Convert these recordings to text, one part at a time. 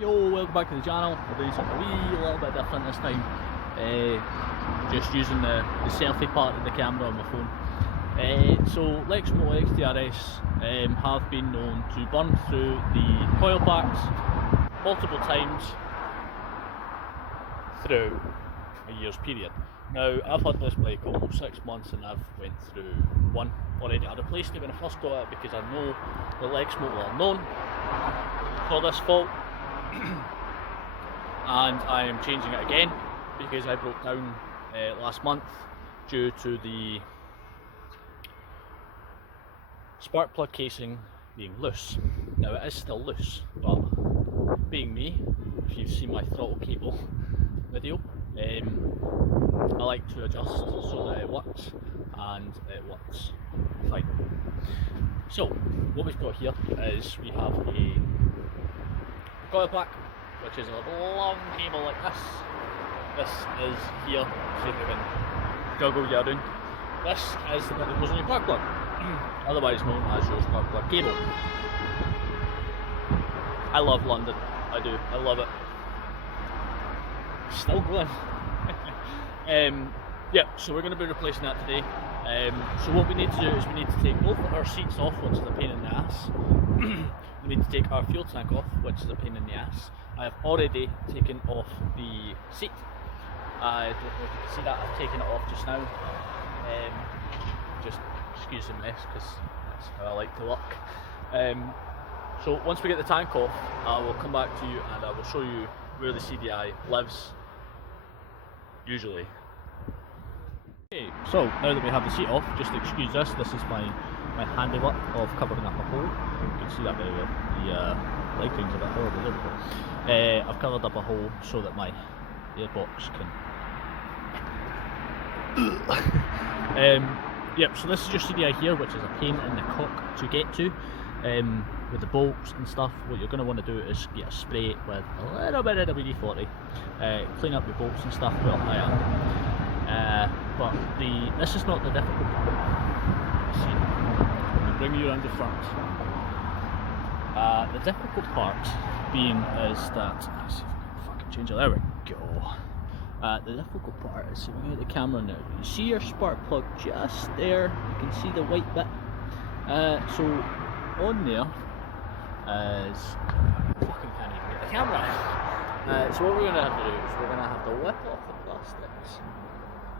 Yo, welcome back to the channel. We're doing something a little bit different this time. Just using the selfie part of the camera on my phone. So lecmoto xtrs have been known to burn through the coil packs multiple times through a year's period. Now I've had this bike almost 6 months and I've went through one already. I replaced it when I first got it because I know the lecmoto are known for this fault. And I am changing it again because I broke down last month due to the spark plug casing being loose. Now it is still loose, but being me, if you've seen my throttle cable video, I like to adjust so that it works, and it works fine. So what we've got here is we have a coil pack, which is a long cable like this. This is here, see if you can juggle your doing. This is the bit that goes on your spark plug, otherwise known as your spark plug cable. I love London, I do, I love it. Still going. Yeah, so we're going to be replacing that today. So what we need to do is we need to take both our seats off, which is a pain in the ass. We need to take our fuel tank off, which is a pain in the ass. I have already taken off the seat. I don't know if you can see that, I've taken it off just now. Just excuse the mess, because that's how I like to work. So once we get the tank off, I will come back to you and I will show you where the CDI lives, usually. Okay, so now that we have the seat off, just excuse this. This is my handiwork of covering up a hole. You can see that very well. The lighting's a bit horrible, there we go. I've covered up a hole so that my airbox can... Yep, so this is your CDI here, which is a pain in the cock to get to. With the bolts and stuff, what you're going to want to do is get a spray with a little bit of WD-40, clean up your bolts and stuff. Well, I am. But this is not the difficult part. See, I'm going to bring you around the front. The difficult part being is that, let's see if I can fucking change it, there we go. The difficult part is, if you get the camera now, you see your spark plug just there, you can see the white bit. So on there is, fucking can't even get the camera. So what we're going to have to do is we're going to have to whip off the plastics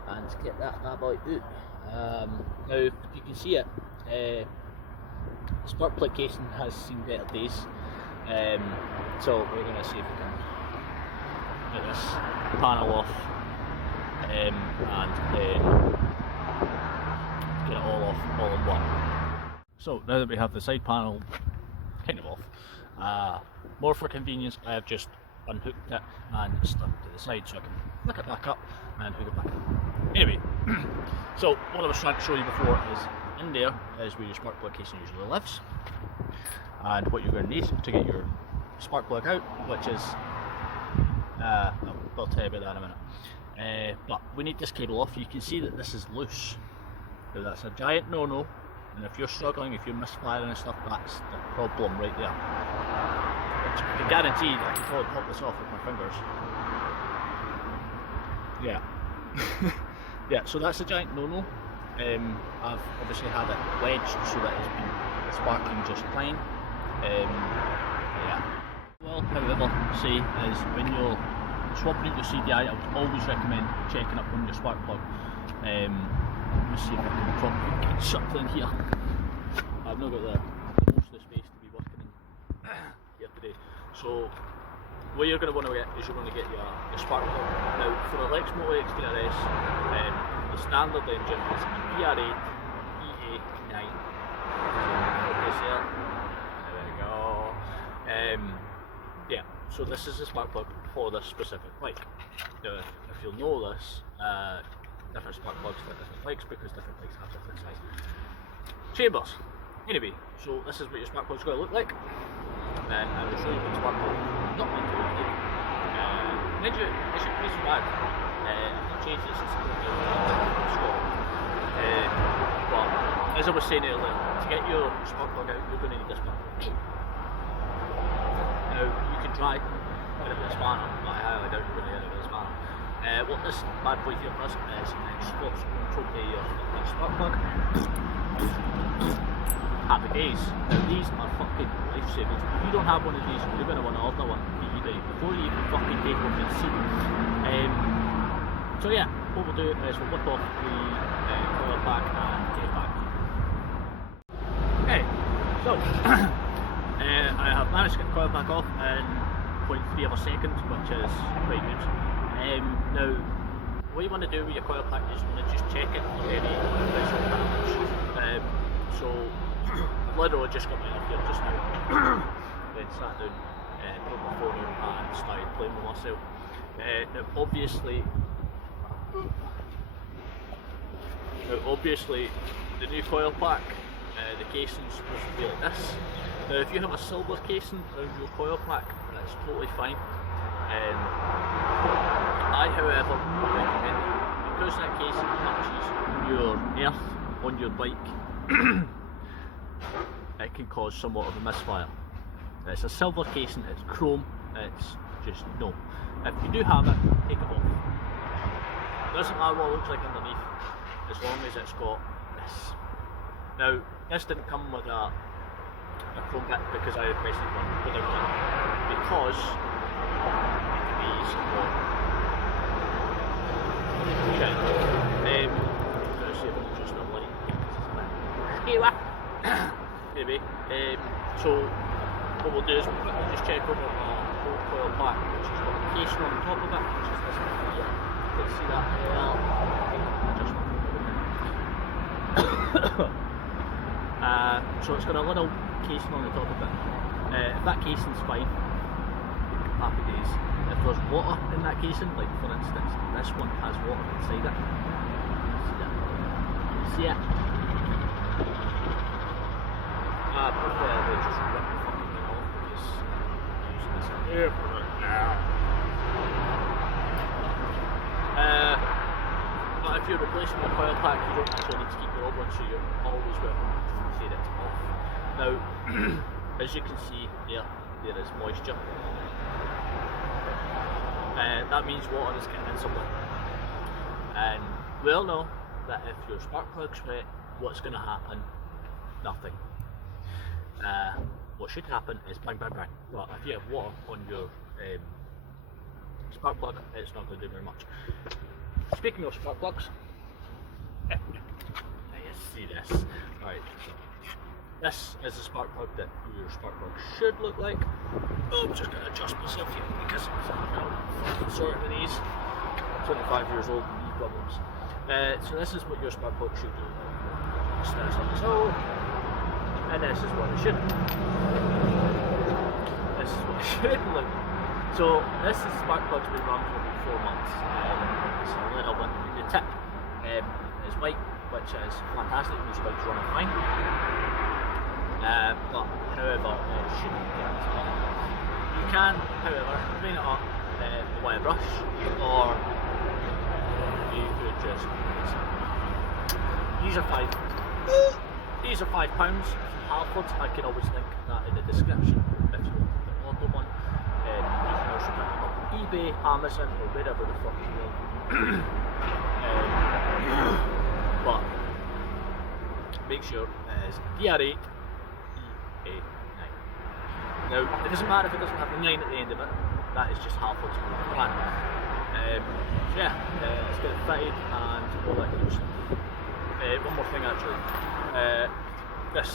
and get that boy out. Now if you can see it, the spark plug casing has seen better days, so we're going to see if we can get this panel off and then get it all off all in one. So now that we have the side panel kind of off, more for convenience, I have just unhooked it and stuck it to the side so I can flick it back up and hook it back up. Anyway, so what I was trying to show you before is in there is where your spark plug casing usually lives, and what you're going to need to get your spark plug out, which is, I'll tell you about that in a minute. But we need this cable off. You can see that this is loose. Now that's a giant no-no. And if you're struggling, if you're misfiring and stuff, that's the problem right there. Which I can guarantee that I can probably pop this off with my fingers. Yeah. Yeah, so that's a giant no-no. I've obviously had it wedged so that it's been sparking just fine. Yeah. Well, however, say is when you're swapping out your CDI, I would always recommend checking up on your spark plug. Let me see if I can probably get something here. I've not got the most of the space to be working in here today. So what you're going to want to get is you're going to get your spark plug. Now for a lecmoto xtrs, the standard engine is ER8 EA9. There we go. Yeah, so this is the spark plug for this specific bike. Now if you'll know this, different spark plugs for different bikes because different bikes have different size chambers. Anyway, so this is what your spark plug's going to look like, and I will show you what the spark plug not meant to look like. Mind you, it should be bad. I've not changed it since I got it Scotland. But as I was saying earlier, to get your spark plug out, you're going to need this spark plug. Now you can try in a this manner, but I highly doubt you're going to get it in this manner. What this bad boy here does is it stops control your spark plug. Happy days. Now these are fucking lifesavers. If you don't have one of these, you're going to want to order one for eBay before you even fucking take off your seat. So yeah, what we'll do is we'll whip off the coil pack and get back. Okay, so I have managed to get the coil pack off in 0.3 of a second, which is quite good. Now, what you want to do with your coil pack is you want to just check it for any visual damage. So I've literally just got my off here just now, then sat down, put my phone out and started playing with myself. Now obviously the new coil pack, the casing's supposed to be like this. Now if you have a silver casing around your coil pack, that's totally fine. I however recommend, because that casing touches your earth on your bike, it can cause somewhat of a misfire. It's a silver casing, it's chrome, it's just no. If you do have it, take it off. It doesn't matter what it looks like underneath, as long as it's got this. Now, this didn't come with a chrome bit because I requested one without it, because it can be somewhat anyway, so what we'll do is we'll quickly just check over our old coil pack, which has got the casing on the top of it, which is this one here. You can see that so it's got a little casing on the top of it. If that casing's fine, happy days. If there's water in that casing, like for instance this one has water inside it, see it? I prefer to just rip the fucking thing off because I'm using this here for it now. But if you're replacing your coil pack, you don't actually need to keep your old one, so you're always welcome to take it off. Now, as you can see here, there is moisture. That means water is getting in somewhere. And we all know that if your spark plug's wet, what's going to happen? Nothing. What should happen is bang bang bang. But if you have water on your spark plug, it's not going to do very much. Speaking of spark plugs, you see this. Right, so this is the spark plug that your spark plug should look like. Oh, I'm just going to adjust myself here because I'm fucking sorting with these. I'm 25 years old and these problems. So this is what your spark plug should do. Snares like so, and this is what it should. This is what it should look. So this is spark plug's been run for about 4 months. It's a little bit. The tip is white, which is fantastic. It means the bike's running fine. But however, it shouldn't get as bad. You can, however, clean it up with a wire brush, or you could just. These are £5. These are £5 from Halfords. I can always link that in the description if you want to order one. You can also pick them up on eBay, Amazon, or wherever the fuck you want. But make sure it is DR8 EA9. Now, it doesn't matter if it doesn't have the 9 at the end of it. That is just Halfords plan. So yeah, let's get it fitted and all that good stuff. One more thing actually, this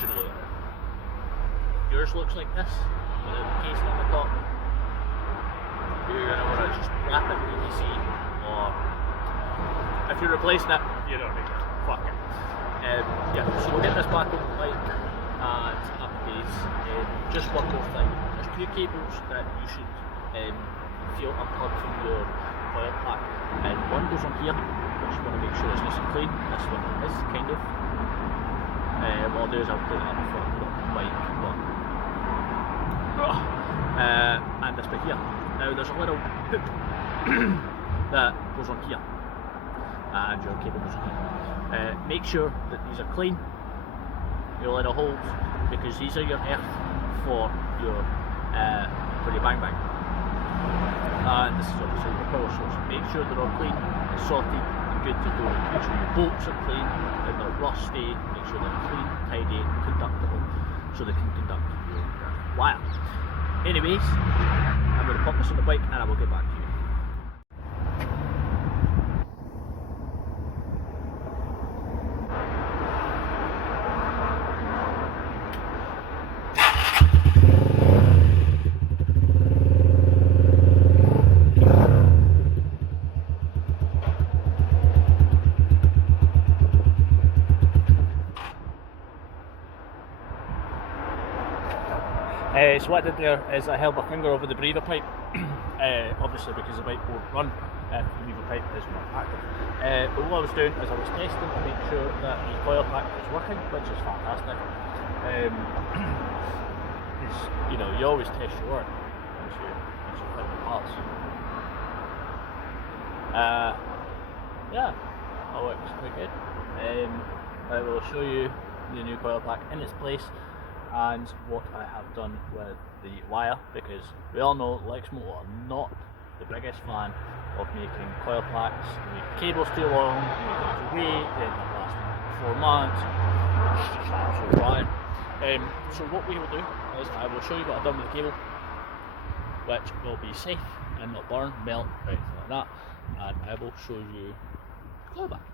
should look like that. Yours looks like this, without the casing on the top. You're going to want to just wrap it with PVC, or if you're replacing it, you don't need it, fuck it. Yeah, so we'll get this back on the bike and happy days. Just one more thing, there's 2 cables that you should feel unplugged from your coil pack, and one goes on here, which you want to make sure is nice and clean. This one is kind of. What I'll do is I'll clean it up before I put it on the bike. And this bit here. Now there's a little hook that goes on here, and your cable goes on here. Make sure that these are clean. Your little holes, because these are your earth for your bang bang. And this is obviously your power source. Make sure they're all clean and sorted and good to go. Make sure your bolts are clean and not rusty. Make sure they're clean, tidy, and conductible so they can conduct your wire. Anyways, I'm going to pop this on the bike and I will get back to you. So what I did there is I held my finger over the breather pipe, obviously because the bike won't run if the breather pipe is not active. But what I was doing is I was testing to make sure that the coil pack was working, which is fantastic. You know, you always test your work once you put the parts. Yeah, that works quite good. I will show you the new coil pack in its place and what I have done with the wire, because we all know Lecmoto are not the biggest fan of making coil packs. You make cables too long, you make them too weak, they end up lasting 4 months. It's just absolutely fine. So what we will do is I will show you what I've done with the cable, which will be safe and not burn, melt, or anything like that, and I will show you the coil pack.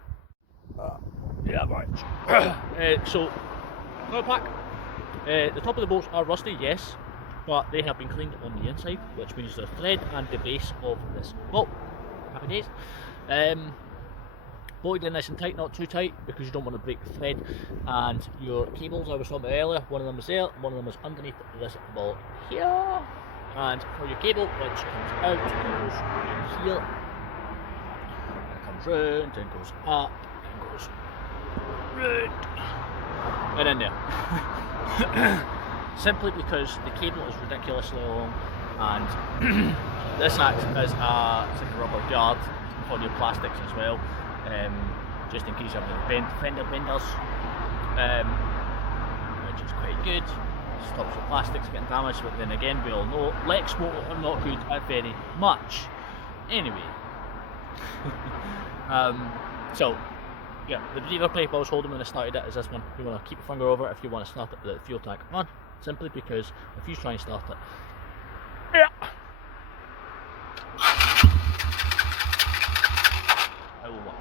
Yeah, right. So, coil pack. The top of the bolts are rusty, yes, but they have been cleaned on the inside, which means the thread and the base of this bolt. Happy days. Bolted in nice and tight, not too tight, because you don't want to break the thread. And your cables I was talking about earlier, one of them is there, one of them is underneath this bolt here. And for your cable, which comes out, it goes in here, and it comes round, and goes up, and goes round, and in there. Simply because the cable is ridiculously long, and this acts as a rubber guard on your plastics as well, just in case you have any fender benders, which is quite good. Stops the plastics getting damaged, but then again, we all know Lecmoto are not good at very much. Anyway, so yeah, the breather pipe I was holding when I started it is this one. You want to keep your finger over it if you want to start it, the fuel tank on, simply because if you try and start it, it will work,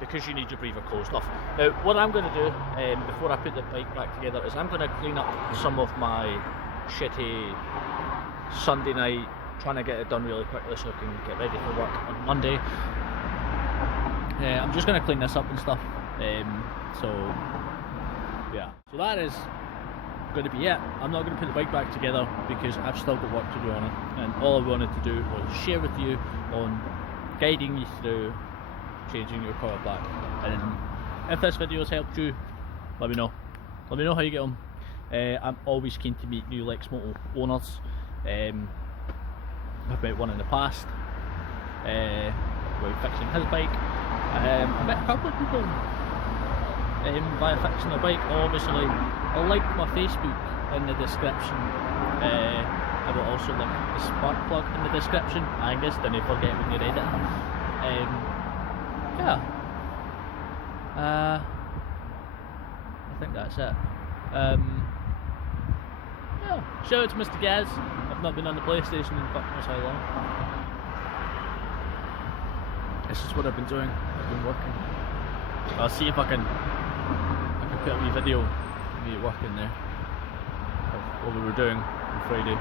because you need your breather closed off. Now what I'm going to do before I put the bike back together is I'm going to clean up some of my shitty Sunday night, trying to get it done really quickly so I can get ready for work on Monday. I'm just going to clean this up and stuff, so yeah, so that is going to be it. I'm not going to put the bike back together because I've still got work to do on it, and all I wanted to do was share with you on guiding you through changing your coil pack. And if this video has helped you, let me know how you get on. I'm always keen to meet new Lecmoto owners. I've met one in the past about fixing his bike. I met a couple of people via fixing their bike. Obviously I'll link my Facebook in the description. I will also link the spark plug in the description. Angus, didn't forget when you read it. Yeah, I think that's it. Yeah, shout out to Mr. Gaz. I've not been on the PlayStation in fuck knows how long. This is what I've been doing. I've been working. I'll see if I can put a wee video of me working there of what we were doing on Friday.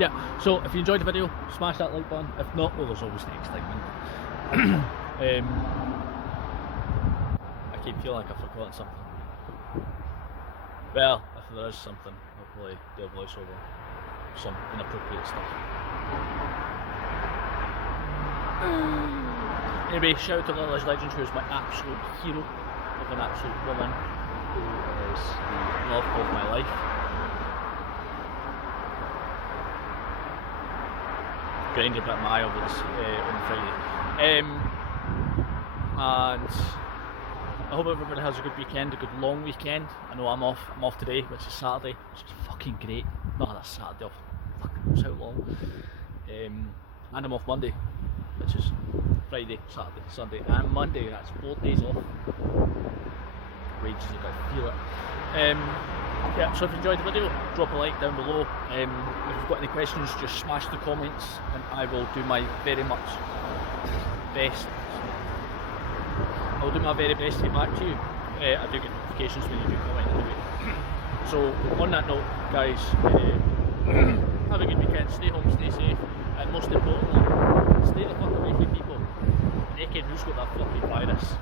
Yeah, so if you enjoyed the video, smash that like button. If not, well, there's always next time. I keep feeling like I've forgotten something. Well, if there is something, I'll probably do a voiceover, some inappropriate stuff. Anyway, shout out to Lily's Legend, who is my absolute hero of an absolute woman, who is the love of my life. Grinded a bit my eye over this on Friday. And I hope everybody has a good weekend, a good long weekend. I know I'm off today, which is Saturday, which is fucking great. Not had a Saturday off, fucking knows how long. And I'm off Monday, which is Friday, Saturday, Sunday and Monday. That's 4 days off. Wages, you gotta feel it. Yeah, so if you enjoyed the video, drop a like down below. If you've got any questions, just smash the comments and I will do my very much best. I'll do my very best to get back to you. I do get notifications when you do comment anyway. So on that note, guys, have a good weekend, stay home, stay safe, and most importantly, stay the fuck away from people naked who's got that fucking virus.